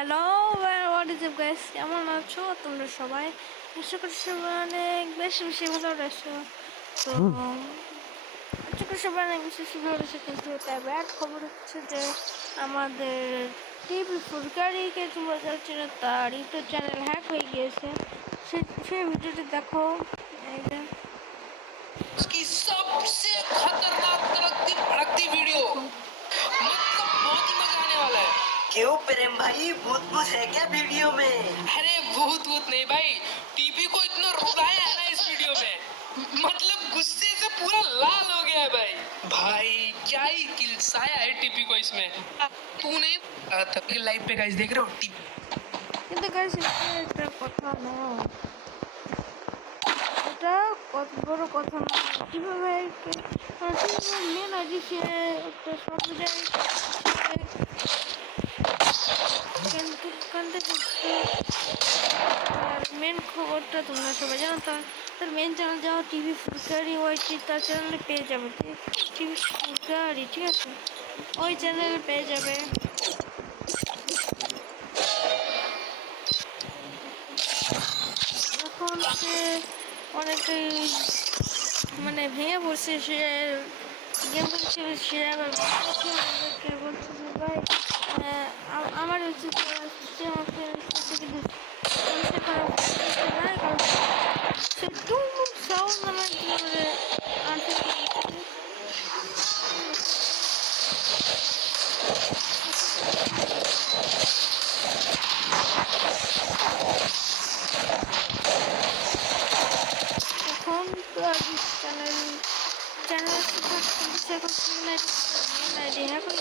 Hello, what is up guys, কেমন আছো তোমরা সবাই? আশা করি সবাই অনেক বেশি বেশি ভালো রয়েছো। তো আশা করি সবাই অনেক বেশি বেশি ভালো রয়েছে। কিন্তু এটা ব্যাড খবর হচ্ছে যে আমাদের টিভি ফুলকারিকে তোমরা যাচ্ছি না, তার ইউটিউব চ্যানেল হ্যাক হয়ে গিয়েছে। সেই ভিডিওটি দেখো। এই যে की सबसे खतरनाक तड़कती भड़कती वीडियो, मतलब बहुत ही मजा आने वाला है। क्यों प्रेम भाई, भूत भूत है क्या वीडियो में? अरे भूत वूत नहीं भाई, टीवी को इतना रुलाया है ना इस वीडियो में, मतलब गुस्से से पूरा लाल हो गया है भाई। भाई क्या ही किलसाया है टीवी को इसमें। तूने तब के लाइव पे गाइस देख रहे हो टीवी, কিন্তু গাইস এটা কথা নয়, এটা কত বড় কথা নয়। কিভাবে মেন আজ সে একটা সর্বদাই মেন খবরটা তোমরা সবাই জানো। তার মেন চ্যানেল যাও, টিভি ফুলকারি ওয়াইটি, তার চ্যানেলে পেয়ে যাবে। টিভি ফুলকারি, ঠিক আছে, ওই চ্যানেলে পেয়ে যাবে। এখন সে অনেকটাই মানে ভেঙে পড়ছে। সে গেম খেলছে, সে আবার আমাদেরকে বলছে যে ভাই আমার উচিত সে আমাকে কিন্তু সে খারাপ নাই, কারণ সে টুম সাউন্ড নামে এখন চ্যানেল চ্যানেল এখন মেন আইডি হ্যাক হয়ে